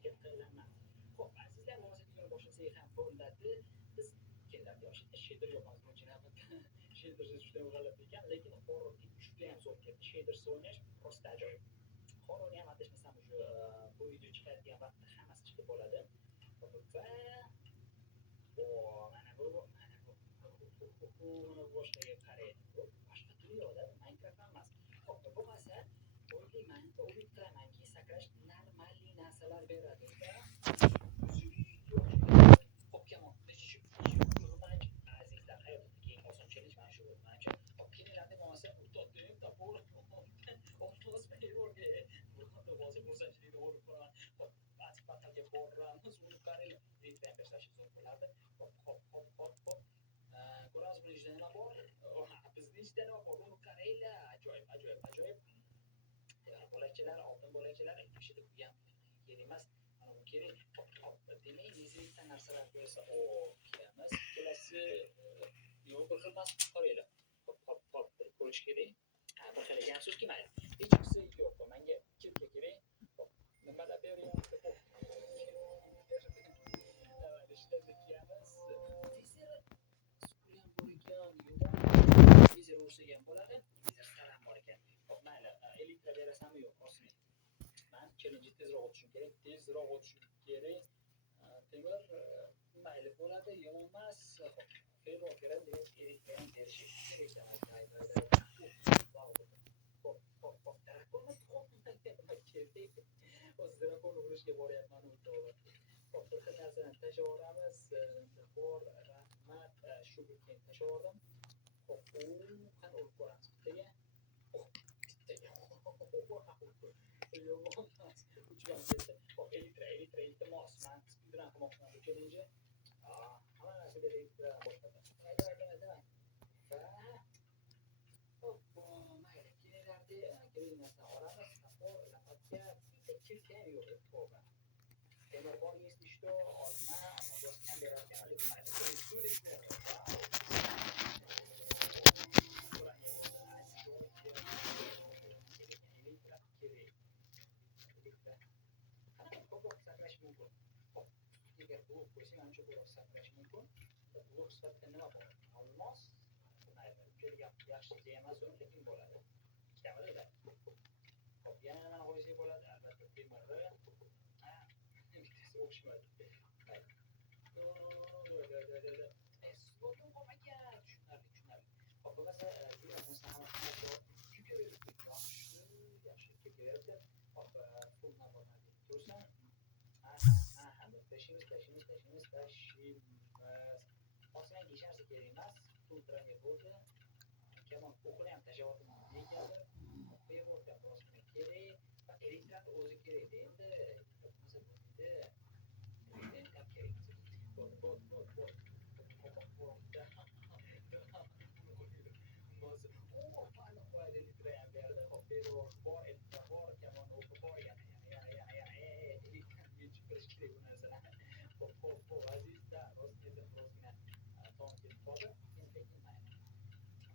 harakat qilinman. Xo'p, azizlar, munosabatga boshlasak ham bo'ladi. Biz keladi yoshida sheder yoqamiz bunchalar. Shedersiz juda g'alati ekan, lekin horrorga juda ham zo'r ketdi. Shedersiz o'ynash prosta ajoyib. Horrorni ham adashmasam shu bu video chiqadigan vaqtda hammasi chiqib bo'ladi. Va mana bu boshqaga qaraydi. Boshqa dunyoda Minecraft emas. Xo'p, bo'lmasa o'ylayman va umid qilamanki sakrash normalniy narsalar beradi. Xo'p, kamon. Azizlar, hayotdagi eng oson challenge mana shu bo'ldi menimcha. Xo'p, kelinglar bo'lmasa o'tib tapur. O'tib berorga. Burada bo'lsa xursandchilikni o'rib qo'yaman. Xo'p, batik patalga boramiz. Uni qaraylik. Videodan tashlash zo'r bo'lardi. Xo'p. Ko'ramiz buni ichida nima bor? Bizni ichida nima bor? Uni qaranglar. Ajoyib. Bo'lakchalar, oltin bo'lakchalar, ikkishida bu ham kerak emas. Mana bu kerak. Xo'p. Demak, nezakdan narsalar bo'lsa, kelamiz. Kelasi yo'q, bir xil emas, qaranglar. Xo'p, bir ko'rish kerak. Bir xil ekan, so'zki mayli. Hechqisi yo'q. Menga kirka kerak. Xo'p, nimalar beryapti? Televizor o'xshagan bo'ladi. Salam bor ekan. Xo'p, mayli. Elitra berasanmi yo'q, osmay. Men challenge tezroq o'tishim kerak. Temir mayli bo'ladi, yomon emas. Ferro kerak, elitra ham berishi kerak. Drakon urishga boryapman o'rtoqlar. Xo'p, bir xil narsani tashavoramiz. Bor, rahmat. Shu bilan tashavordim. Xo'p, qani urib ko'ramiz bittaga. Uchgan ketdi. Xo'p, elitra iltimos. Men speedrun qilmoqchiman bu challenge. Hamma narsada elitra boshqacha. Davay. Xo'p, mayli. Keling narsa olamiz. Lapatga bitta kirka yo'q. To'g'ri. Temir bor есть что? Olma, bosgan beradigan lekin mayli. Agar blok qo'ysang, ancha ko'proq saqlash mumkin. Blok sifatida nima bor? Olmos. Mayli, yaxshi emas, lekin bo'ladi. Ikkitamida. Xo'p, yana nimani qo'ysak bo'ladi? Albatta, temirni. Bittasi o'xshamadi. Slotim qolmagan. Tushunarli. Xo'p, bo'lmasa, yaxshi kelaverdi. Xo'p, pul nabonadi. Tursin. Tashimiz. Osmon gishasi kerak emas. Filtrga bo'ldi. Kamon o'qini ham tashayotim negadir. Ferroga bosma kerak. Va elektrni o'zi kerak. Endi bo'lmasa bo'lmaydi. Endi ham kerak. Bot. Fani qo'yadi elektra ham berdi. Ferro bor, elektra bor, kamon o'qi bor. Yana. Kirish kerak bu narsalar. Xo'p, azizlar, rostgina tom ketib qoldi. Lekin mayli.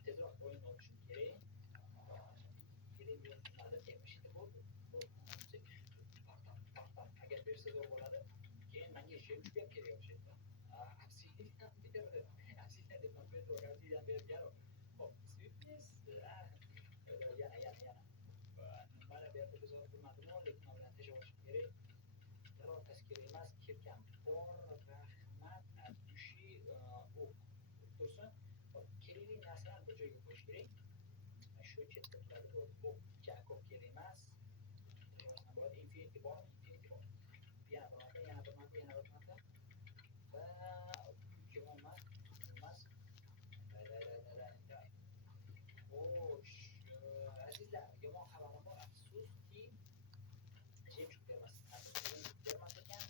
Tezroq o'yinni o'tishim kerak. Temishda bo'ldi. Agar bersa zo'r bo'ladi. Keyin menga jemga kerak o'xshaydi. Obsidian berdi. Obsidian deb bergan. Xo'p, sweetness. Yana. Mana bu yerda biz o'tirmadimi, lekin bilan tashlashim kerak. Darotasi kerak emas, kirkam bor, rahmat, dushi, tursin. Kerakli narsalarni bir joyga qo'yish kerak. Shu chetda turadi bu. Jakob kerak emas. Yozma bor, infinity bor. Yana bir marta. Va yomon emas. Xo'sh, azizlar, yomon xabarim bor. Afsuski, jemchuk bermas ekan.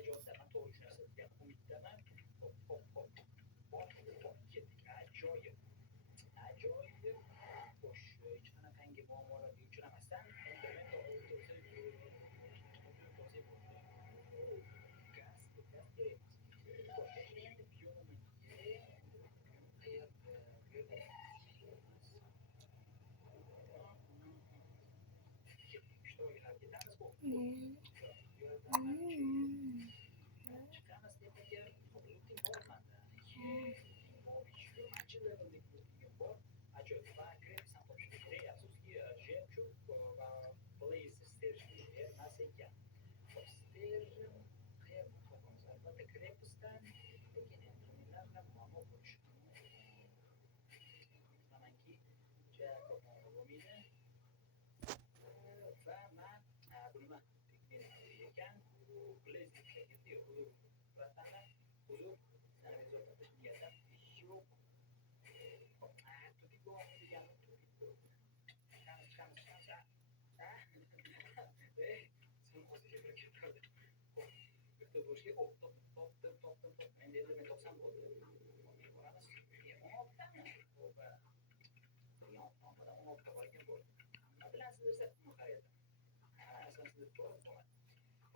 hayajondaman, to'g'ri tushunasiz degan umiddaman. Hop, hop, hop. Hop, hop, ketdik. Ajoyib. Ajoyib. Xo'sh, hech qanaqangi muammolarga uchramasdan Mm, mm,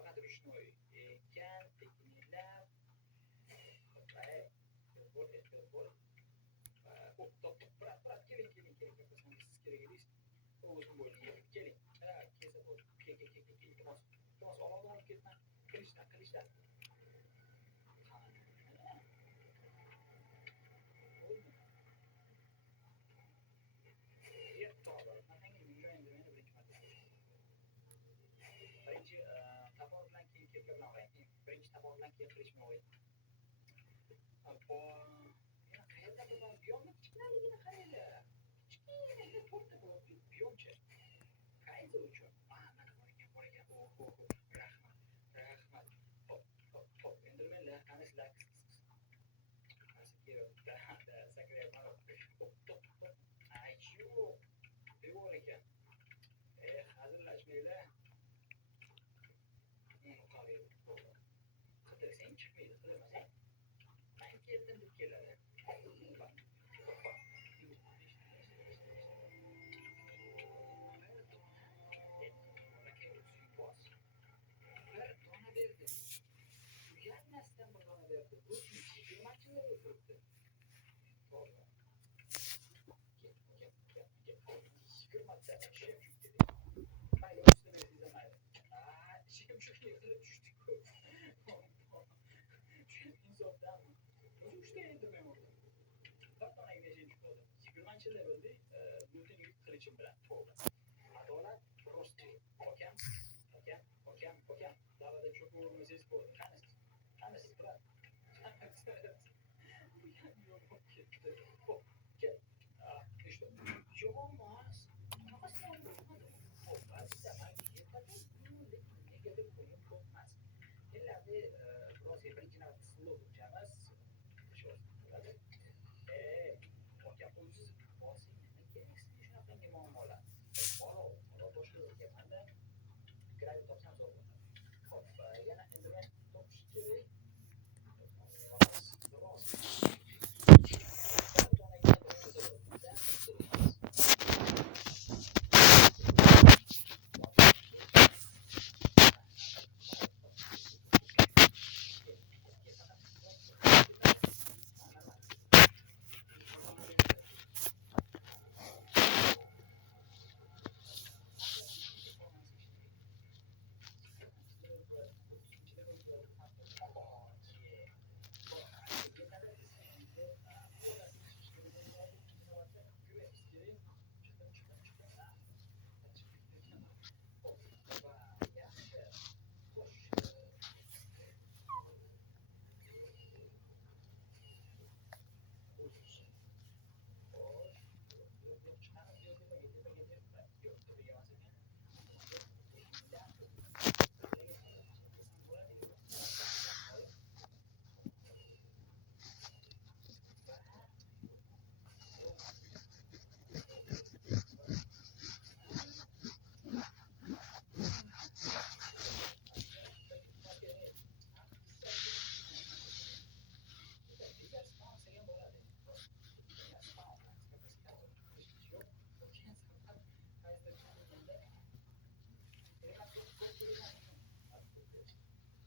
faqat Rishnoy ekan, tekinlab, ehtiyot bo'l. Top, brat, keling, siz kerak edingiz. O'zim bo'ling, keling. Kelsa bo'ldi. Kel, iltimos, olib ketma. Qilishda. Birinchi tapon bilan keyin qilishni o'ylayman. Qayerda bo'lgan biyonni kichkinaligini qaranglar. Kichkina to'rtta bo'lib biyonchi. Qaysi uchun? Mana bor ekan. Oho, rahmat. Hop. Endirmenlar, qanisilar? Sakrayapman. Top. Ayyo, devor ekan. Hazırlaşmayla qidirsang chiqmaydi, qidirmasang man keldim deb keladi. Bir dona berdi. Uyalmasdan bir dona berdi. Bu yigirmachilarga turibdi. To'g'ri. Yigirmata shim dedi. Mayli, ustida dezamaydi. Shim qilib tushdi-ku. Insofdan o'zi uchta indirmay oldi. Bir dona egajin chiqdi. 20-chi levelda Newton qilichim bilan to'g'ri. Adolat rosti. Okam. Davada cho'p o'rmasangiz bo'ldi. Qanisiz brat? Hop, kel. İşte. Yo'qmas. Qanaqasidan bo'lmadi? Hop, ba'zida negadir o'yin bo'lmas. Endi biroz birinchi navbatda slow o'chamiz. Okam o'ziz bosing nima kerak? Shunaqangi muammolar. Olov boshqa o'rgamanda gravit topsam zo'r bo'ladi. Hop, yana endi topish kerak.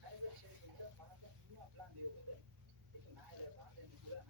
Hai per scegliere, ma non ha plan di ore. E tu hai la base di cura.